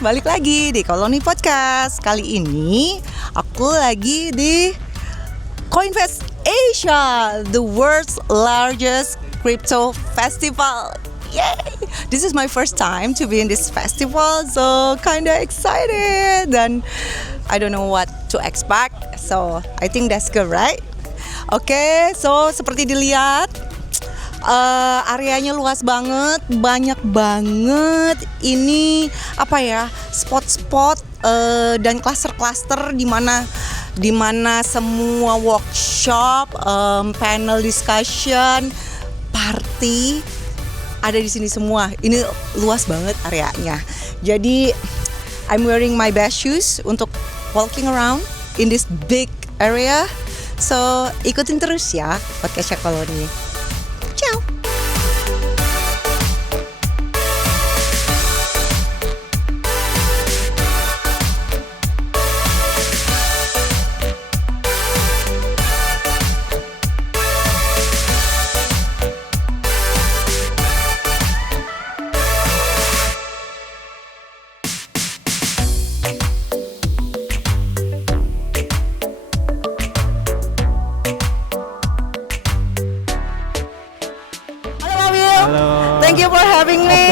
balik lagi di Koloni Podcast. Kali ini aku lagi di Coinvest Asia, the world's largest crypto festival. Yay! This is my first time to be in this festival, so kinda excited dan I don't know what to expect. So I think that's good, right? Oke, so seperti dilihat areanya luas banget, banyak banget. Ini apa ya, spot-spot dan klaster-klaster di mana semua workshop, panel discussion, party ada di sini semua. Ini luas banget areanya. Jadi I'm wearing my best shoes untuk walking around in this big area. So ikutin terus ya podcast Koloni. Ciao. Thank you for having me.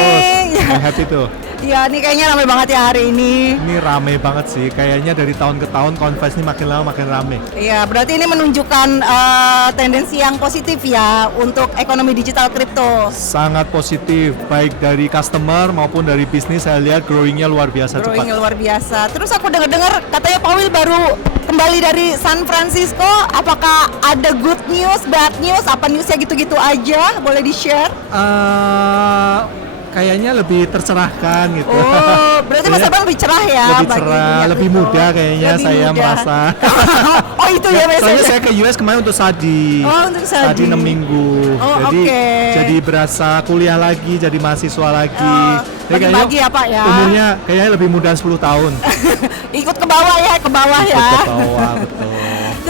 Of course, I'm happy to. Ya, ini kayaknya ramai banget ya hari ini. Ini rame banget sih, kayaknya dari tahun ke tahun Coinvest ini makin lama makin rame. Iya, berarti ini menunjukkan tendensi yang positif ya untuk ekonomi digital kripto. Sangat positif, baik dari customer maupun dari bisnis. Saya lihat growing-nya luar biasa cepat. Growing-nya luar biasa. Terus aku dengar katanya Pak Will baru kembali dari San Francisco. Apakah ada good news, bad news, apa newsnya gitu-gitu aja? Boleh di-share? Kayaknya lebih tercerahkan gitu. Oh, berarti masa depan lebih cerah ya? Lebih cerah, lebih muda kayaknya lebih saya muda. Merasa. Oh itu ya biasanya. Soalnya saya ke US kemarin untuk study. Oh, untuk study. 6 minggu. Oh, jadi berasa kuliah lagi, jadi mahasiswa lagi. Bagi-bagi ya Pak ya. Umurnya kayaknya lebih muda 10 tahun. Ikut ke bawah ya, Ikut ke bawah, betul.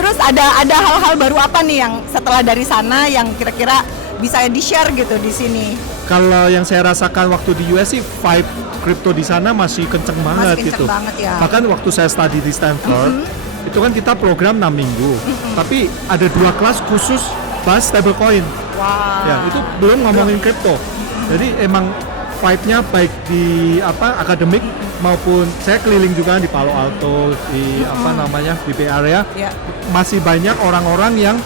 Terus ada hal-hal baru apa nih yang setelah dari sana yang kira-kira bisa di-share gitu di sini? Kalau yang saya rasakan waktu di US sih vibe crypto di sana masih kenceng banget gitu. Ya. Bahkan waktu saya study di Stanford, itu kan kita program 6 minggu. Tapi ada 2 kelas khusus bahas stablecoin. Wow. Ya, itu belum ngomongin crypto. Jadi emang vibe-nya baik di akademik maupun saya keliling juga di Palo Alto, di di Bay Area. Yeah. Masih banyak orang-orang yang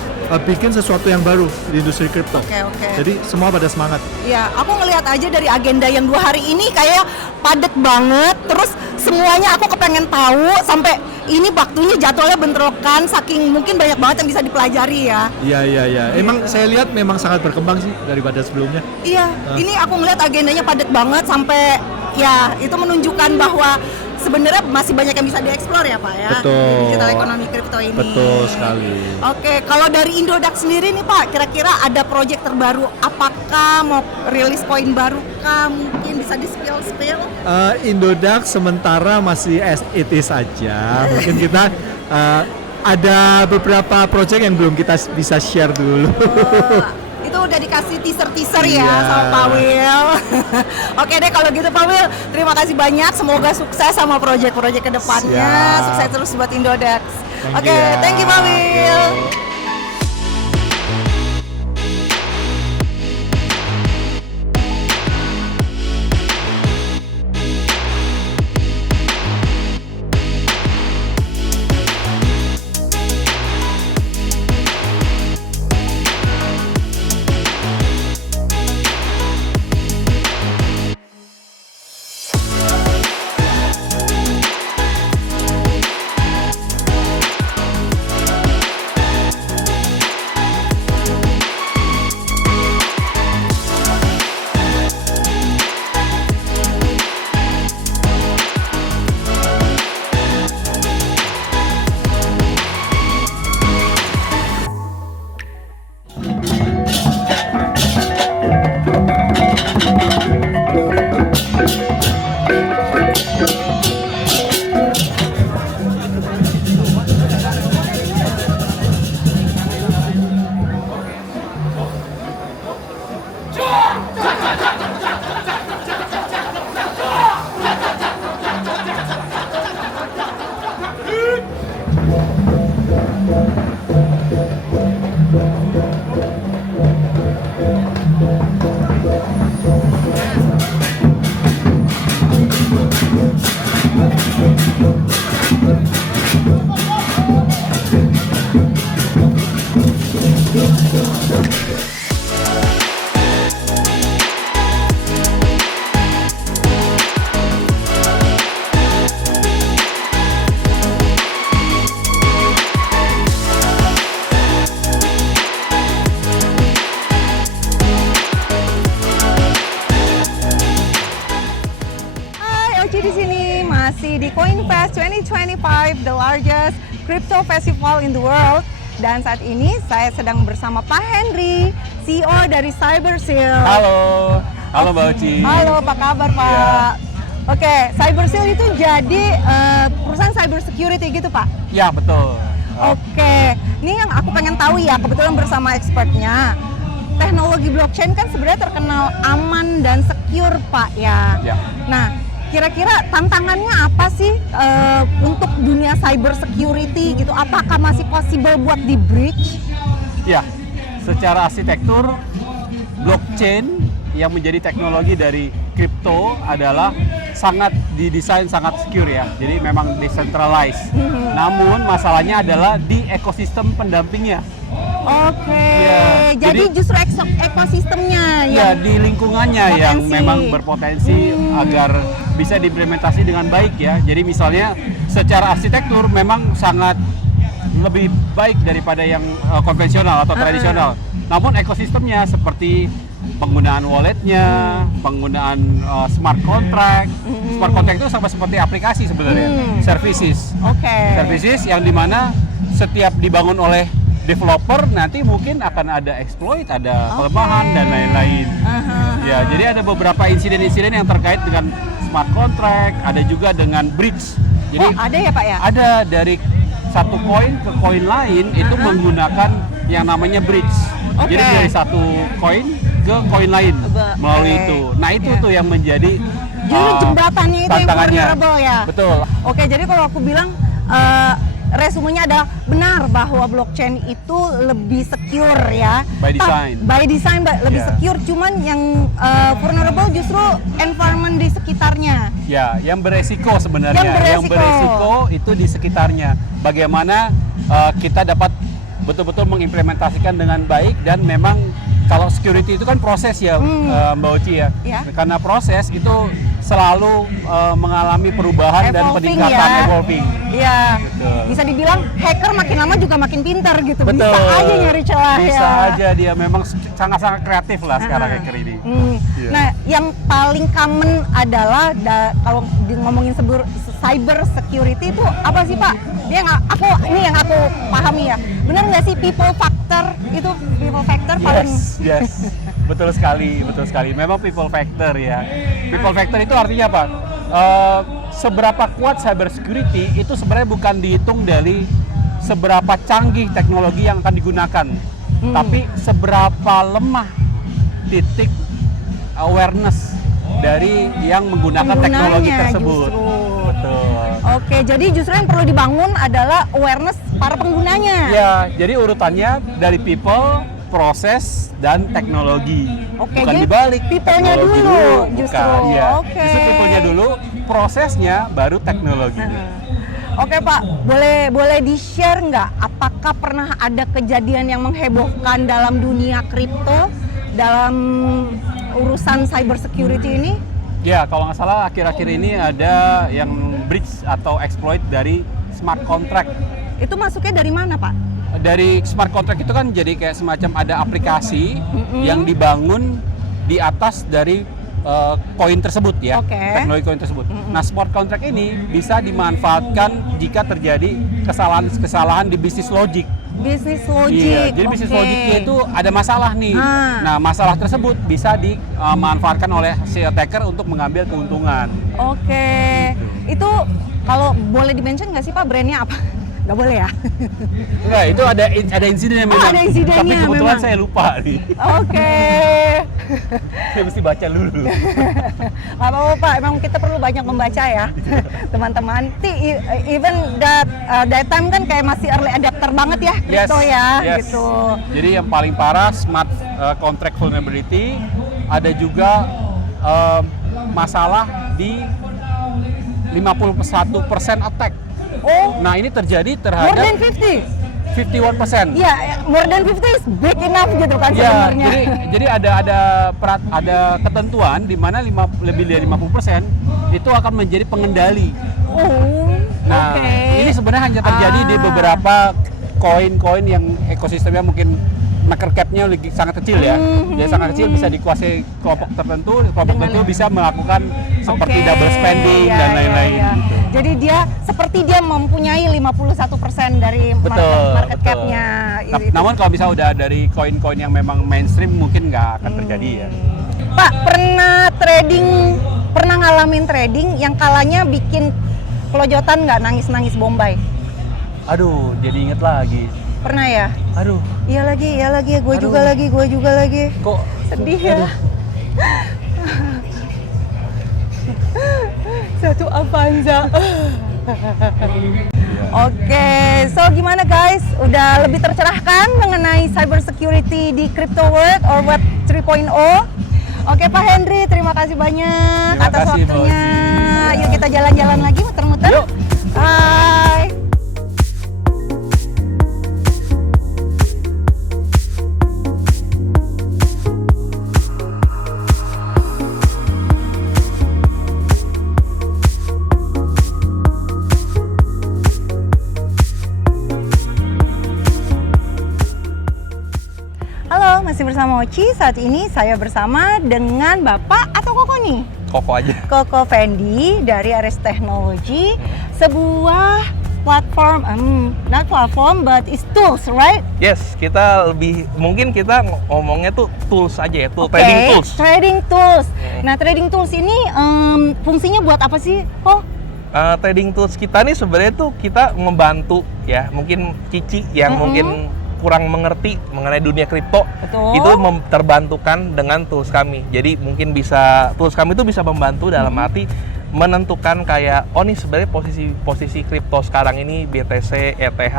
bikin sesuatu yang baru di industri kripto. Okay. Jadi semua pada semangat. Ya, aku ngelihat aja dari agenda yang 2 hari ini kayak padat banget. Terus semuanya aku kepengen tahu sampai ini waktunya jadwalnya bentrokan saking mungkin banyak banget yang bisa dipelajari ya. Iya. Emang saya lihat memang sangat berkembang sih daripada sebelumnya. Iya, ini aku ngelihat agendanya padat banget sampai ya itu menunjukkan bahwa sebenarnya masih banyak yang bisa dieksplor ya Pak ya. Betul. Digital ekonomi kripto ini. Betul sekali. Oke, kalau dari Indodax sendiri nih Pak, kira-kira ada proyek terbaru? Apakah mau rilis koin baru kah? Mungkin bisa di-spill? Indodax sementara masih as it is aja. Mungkin kita ada beberapa proyek yang belum kita bisa share dulu. Itu udah dikasih teaser ya sama Pak Will. Oke deh kalau gitu Pak Will, terima kasih banyak. Semoga sukses sama proyek-proyek kedepannya. Sukses terus buat Indodax. Oke, thank you Pak Will. Hai, Oci di sini masih di CoinFest 2025, the largest crypto festival in the world. Dan saat ini saya sedang bersama Pak Henry, CEO dari CyberSeal. Halo Mbak Oci. Halo, apa kabar Pak? Oke, CyberSeal itu jadi perusahaan cyber security gitu Pak? Ya betul. Oke, ini yang aku pengen tahu ya, kebetulan bersama expertnya. Teknologi blockchain kan sebenarnya terkenal aman dan secure Pak ya. Ya. Nah, kira-kira tantangannya apa sih untuk dunia cyber security gitu? Apakah masih possible buat di breach? Ya, secara arsitektur blockchain yang menjadi teknologi dari kripto adalah sangat didesain sangat secure ya. Jadi memang decentralized. Namun masalahnya adalah di ekosistem pendampingnya. Oke, Ya, jadi justru ekosistemnya Ya, yang di lingkungannya yang potensi. memang berpotensi agar bisa diimplementasi dengan baik ya. Jadi misalnya secara arsitektur memang sangat lebih baik daripada yang konvensional atau tradisional. Namun ekosistemnya seperti penggunaan walletnya, penggunaan smart contract. Smart contract itu sama seperti aplikasi sebenarnya, services. Oke. Services yang dimana setiap dibangun oleh developer nanti mungkin akan ada exploit, ada kelemahan dan lain-lain. Ya, jadi ada beberapa insiden-insiden yang terkait dengan smart contract, ada juga dengan breach. Jadi ada ya Pak ya? ada dari satu koin ke koin lain itu menggunakan yang namanya breach. Oke. Jadi dari satu koin ke koin lain melalui Oke. itu. Nah, itu Ya. tuh yang menjadi Jadi jembatannya itu yang tantangannya. vulnerable ya? Betul. Oke, jadi kalau aku bilang resumenya adalah benar bahwa blockchain itu lebih secure ya. By design. By design lebih Yeah. secure, cuman yang vulnerable justru environment di sekitarnya. Ya, yang beresiko sebenarnya. Yang beresiko. Itu di sekitarnya. Bagaimana kita dapat betul-betul mengimplementasikan dengan baik dan memang kalau security itu kan proses ya, Mbak Oci ya. Ya. Karena proses itu selalu mengalami perubahan dan Evolving peningkatan ya. evolving. Iya. Betul. Bisa dibilang hacker makin lama juga makin pintar gitu. Betul. Bisa aja nyari celah ya. Bisa aja dia memang sangat-sangat kreatif lah sekarang hacker ini. Iya. Nah, yang paling common adalah kalau ngomongin cyber security itu apa sih Pak? Dia yang aku pahami ya. Benar nggak sih people factor itu paling Yes, betul sekali. Memang people factor ya. People factor itu artinya apa? Seberapa kuat cyber security itu sebenarnya bukan dihitung dari seberapa canggih teknologi yang akan digunakan, tapi seberapa lemah titik awareness dari yang menggunakan teknologi Penggunanya tersebut. justru. Betul. Oke, jadi justru yang perlu dibangun adalah awareness para penggunanya. Ya, jadi urutannya dari people, proses, dan teknologi. Oke, Bukan jadi dibalik. people-nya teknologi dulu justru. Bukan, iya. Oke. Justru people-nya dulu, prosesnya baru teknologi. Oke Pak, boleh di-share nggak apakah pernah ada kejadian yang menghebohkan dalam dunia kripto dalam urusan cyber security ini? Ya, kalau nggak salah akhir-akhir ini ada yang breach atau exploit dari smart contract. Itu masuknya dari mana Pak? Dari smart contract itu kan jadi kayak semacam ada aplikasi yang dibangun di atas dari koin tersebut ya, Oke. teknologi koin tersebut. Nah, smart contract ini bisa dimanfaatkan jika terjadi kesalahan di bisnis logic. Bisnis logic. Iya, jadi bisnis oke. logiknya itu ada masalah nih. Nah, masalah tersebut bisa dimanfaatkan oleh si attacker untuk mengambil keuntungan. Oke. Itu kalau boleh di-mention nggak sih Pak brandnya apa? Nggak boleh ya? Enggak, itu ada insidennya memang. ada insidennya Tapi kebetulan memang. saya lupa nih. Oke. Saya mesti baca dulu. Nggak apa-apa Pak, emang kita perlu banyak membaca ya teman-teman. Even that time kan kayak masih early adapter banget ya kripto ya gitu. Jadi yang paling parah smart contract vulnerability, ada juga masalah di 51% attack. Oh, Nah, ini terjadi more terhadap than 50? 51%. Iya, more than 50 is big enough gitu kan Ya, sebenarnya. jadi ada ketentuan di mana lebih dari 50% itu akan menjadi pengendali. Oh, Nah, oke. ini sebenarnya hanya terjadi di beberapa koin-koin yang ekosistemnya mungkin market cap-nya sangat kecil ya. Jadi sangat kecil, bisa dikuasai kelompok tertentu tertentu bisa melakukan seperti Oke, double spending ya, dan ya, lain-lain ya. gitu. Jadi dia seperti dia mempunyai 51% dari market cap-nya. Namun kalau misalnya udah dari koin-koin yang memang mainstream mungkin nggak akan terjadi ya. Pak, pernah ngalamin trading yang kalanya bikin kelojotan nggak, nangis-nangis Bombay? Aduh, jadi inget lagi. Pernah ya? Aduh, Iya lagi, gue Aduh. juga lagi. kok Sedih ya. Satu Avanza. Oke, so gimana guys? Udah lebih tercerahkan mengenai cyber security di crypto world or web 3.0? Oke Pak Henry, terima kasih banyak Terima atas kasih, waktunya. Fauzi. Yuk kita jalan-jalan lagi muter-muter. Yuk. Bye. Halo, masih bersama Oci. Saat ini saya bersama dengan Bapak atau Koko nih? Koko aja. Koko Fendi dari Ares Technology, sebuah platform, not platform but it's tools, right? Yes, kita mungkin kita ngomongnya tuh tools aja ya, Oke, trading tools. Trading tools. Nah, trading tools ini fungsinya buat apa sih? Oh, Trading tools kita nih sebenarnya tuh kita membantu ya, mungkin Cici yang mungkin kurang mengerti mengenai dunia kripto, Betul. itu terbantukan dengan tools kami. Jadi mungkin tools kami itu bisa membantu dalam arti menentukan kayak, oh nih sebenarnya posisi kripto sekarang ini BTC, ETH,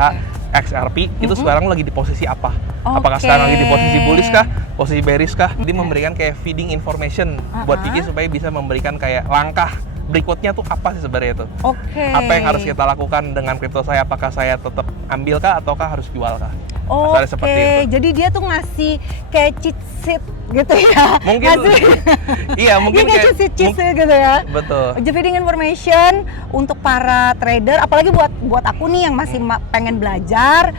XRP itu sekarang lagi di posisi apa? Apakah Oke. sekarang lagi di posisi bullish kah, posisi bearish kah? Jadi memberikan kayak feeding information buat Cici supaya bisa memberikan kayak langkah berikutnya tuh apa sih sebenarnya itu? oke. Apa yang harus kita lakukan dengan kripto saya? Apakah saya tetap ambil kah ataukah harus jual kah? Oke, Asalnya seperti itu. jadi dia tuh ngasih kayak cheat sheet gitu ya? Mungkin iya, mungkin kayak cheat sheet gitu ya? Betul. Feeding information untuk para trader, apalagi buat aku nih yang masih pengen belajar,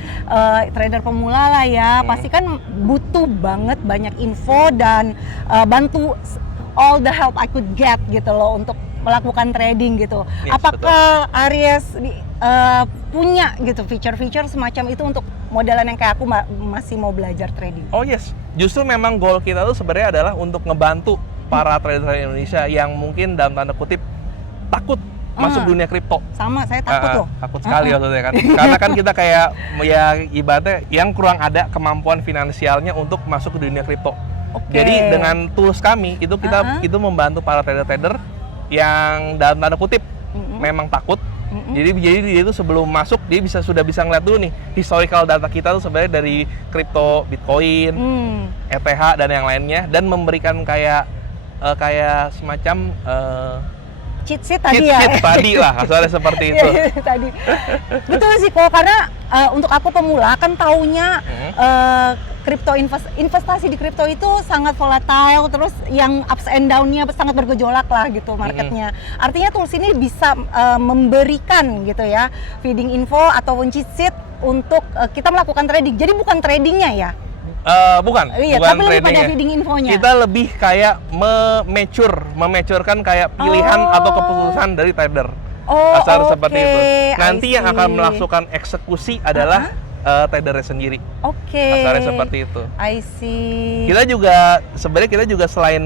trader pemula lah ya, pasti kan butuh banget banyak info dan bantu all the help I could get gitu loh untuk melakukan trading gitu. Yes, Apakah Aries punya gitu feature-feature semacam itu untuk modelan yang kayak aku masih mau belajar trading? Oh yes, justru memang goal kita tuh sebenarnya adalah untuk ngebantu para trader Indonesia yang mungkin dalam tanda kutip takut masuk dunia kripto. Sama, saya takut loh. Takut sekali maksudnya kan. Karena kan kita kayak ya ibaratnya yang kurang ada kemampuan finansialnya untuk masuk ke dunia kripto. Oke. Jadi dengan tools kami itu kita itu membantu para trader-trader yang dalam tanda kutip memang takut. Jadi dia itu sebelum masuk dia sudah bisa ngeliat dulu nih historical data kita tuh sebenarnya dari kripto, Bitcoin, ETH dan yang lainnya, dan memberikan kayak semacam Cheat sheet tadi ya? cheat tadi lah, soalnya seperti itu. Iya, tadi. Betul sih kok, karena untuk aku pemula kan taunya investasi di kripto itu sangat volatile, terus yang ups and down-nya sangat bergejolak lah gitu marketnya. Artinya tools ini bisa memberikan gitu ya feeding info ataupun cheat sheet untuk kita melakukan trading. Jadi bukan tradingnya ya? Bukan Iya, bukan tapi lebih pada tradingnya. feeding infonya. Kita lebih kayak mematurekan kayak pilihan atau keputusan dari trader. Oh, Asal oke, seperti itu. Nanti I yang akan see. melakukan eksekusi adalah tradernya sendiri. Oke. Asalnya seperti itu. I see. Kita juga selain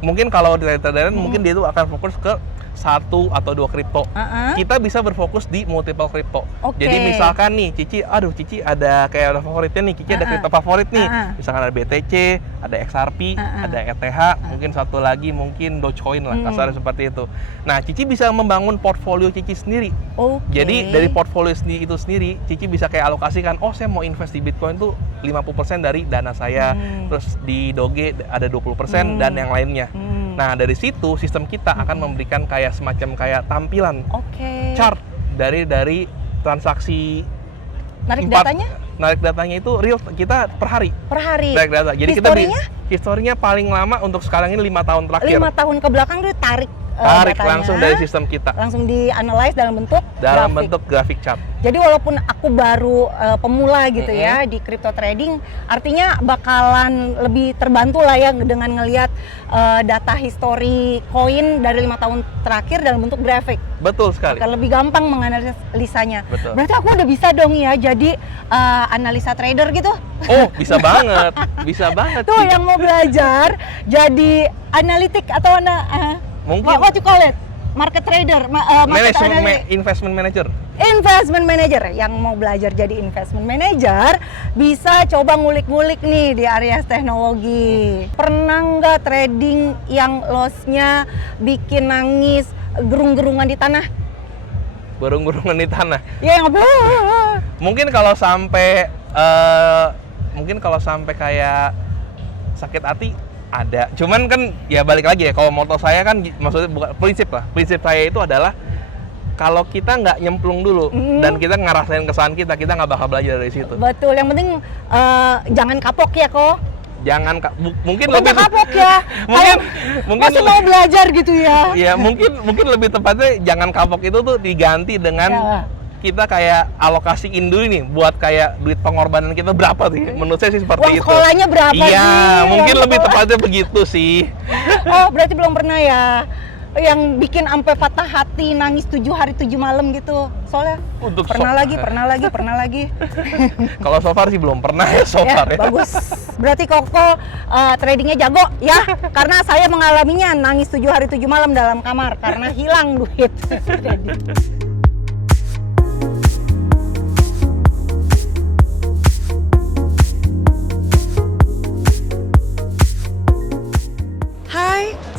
mungkin kalau di trader mungkin dia itu akan fokus ke satu atau dua kripto. Kita bisa berfokus di multiple kripto. Oke. Jadi misalkan nih Cici ada kayak ada favoritnya nih, Cici ada kripto favorit nih. Misalkan ada BTC, ada XRP, ada ETH, mungkin satu lagi mungkin Dogecoin lah, kasarnya seperti itu. Nah, Cici bisa membangun portfolio Cici sendiri. Jadi dari portfolio itu sendiri, Cici bisa kayak alokasikan, oh saya mau invest di Bitcoin tuh 50% dari dana saya, terus di Doge ada 20% dan yang lainnya. Nah, dari situ sistem kita akan memberikan kayak semacam kayak tampilan chart dari transaksi Narik datanya itu real kita per hari. Narik data. Jadi historinya paling lama untuk sekarang ini 5 tahun terakhir. 5 tahun ke belakang itu tarik langsung dari sistem kita. Langsung di-analyze dalam bentuk grafik chart. Jadi walaupun aku baru pemula gitu ya di crypto trading, artinya bakalan lebih terbantu lah ya dengan ngelihat data histori koin dari 5 tahun terakhir dalam bentuk grafik. Betul sekali. Akan lebih gampang menganalisanya. Betul. Berarti aku udah bisa dong ya jadi analisa trader gitu. Oh, bisa banget. Bisa banget. Tuh yang mau belajar jadi analitik atau mungkin what you call it? Market trader, investment manager. Investment manager yang mau belajar jadi investment manager bisa coba ngulik-ngulik nih di Aries Teknologi. Pernah nggak trading yang loss-nya bikin nangis gerung-gerungan di tanah? Gerung-gerungan di tanah. Ya yang Mungkin kalau sampai kayak sakit hati ada. Cuman kan ya balik lagi ya, kalau moto saya kan maksudnya bukan prinsip saya itu adalah kalau kita nggak nyemplung dulu dan kita ngerasain kesalahan kita nggak bakal belajar dari situ. Betul, yang penting jangan kapok ya kok. Mungkin bukan lebih kapok ya. mungkin masih mau belajar gitu ya. Ya mungkin lebih tepatnya jangan kapok itu tuh diganti dengan kita kayak alokasiin dulu nih buat kayak duit pengorbanan kita berapa sih? Menurut saya sih seperti itu. Sekolahnya berapa sih? Iya, mungkin lebih tepatnya begitu sih. Oh, berarti belum pernah ya yang bikin ampe patah hati, nangis 7 hari 7 malam gitu. Soalnya pernah lagi. Kalau so far sih belum pernah ya so far ya. Bagus. Berarti Koko tradingnya jago ya, karena saya mengalaminya nangis 7 hari 7 malam dalam kamar karena hilang duit.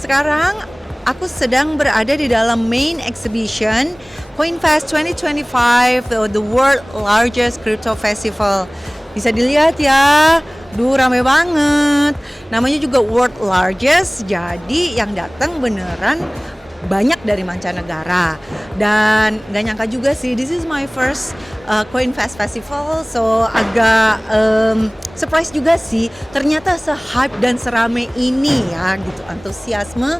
Sekarang aku sedang berada di dalam main exhibition CoinFest 2025, the world largest crypto festival. Bisa dilihat ya, rame banget. Namanya juga world largest, jadi yang datang beneran banyak dari mancanegara. Dan gak nyangka juga sih, this is my first CoinFest Festival, so agak surprise juga sih. Ternyata se-hype dan serame ini ya, gitu, antusiasme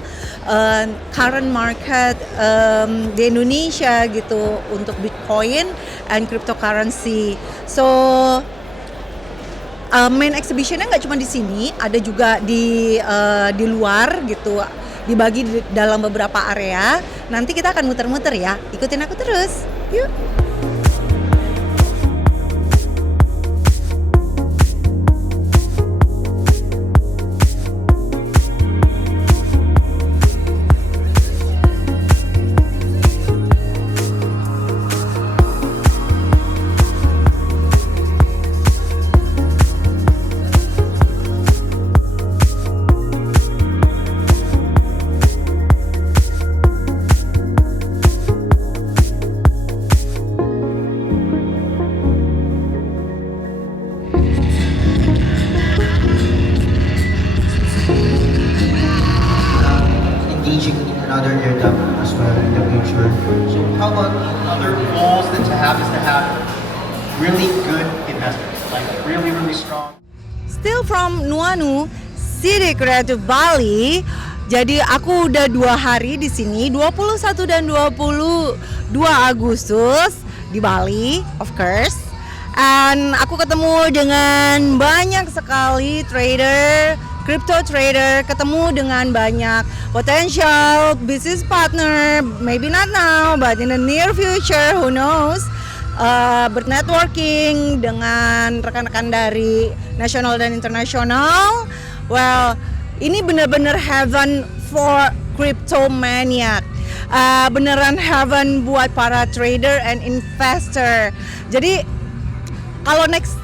current market di Indonesia gitu untuk Bitcoin and cryptocurrency. So main exhibitionnya nggak cuma di sini, ada juga di luar gitu. Dibagi dalam beberapa area. Nanti kita akan muter-muter ya. Ikutin aku terus. Yuk. engaging in another airdrop as well in the future. So how about other goals that to have is to have really good investors, like really strong. Still from Nuanu, City Creative Bali. Jadi aku udah 2 hari di sini, 21 dan 22 Agustus di Bali, of course. And aku ketemu dengan banyak sekali trader, crypto trader, ketemu dengan banyak potential business partner, maybe not now, but in the near future, who knows. Bernetworking dengan rekan-rekan dari nasional dan internasional. Well, ini benar-benar heaven for crypto maniac. beneran heaven buat para trader and investor. Jadi kalau next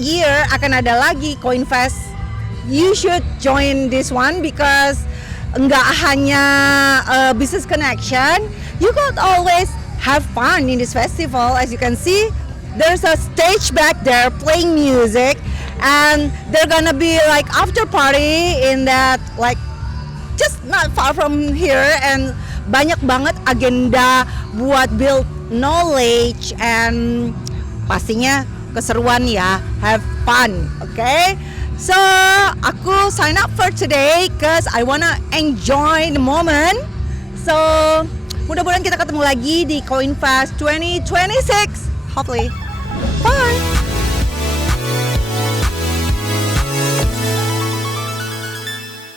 year akan ada lagi CoinFest, you should join this one because nggak hanya business connection, you could always have fun in this festival. As you can see, there's a stage back there playing music, and they're gonna be like after party in that like just not far from here, and banyak banget agenda buat build knowledge and pastinya keseruan ya, have fun, okay? So aku sign up for today cause I wanna enjoy the moment. So mudah-mudahan kita ketemu lagi di CoinFest 2026, hopefully. Bye.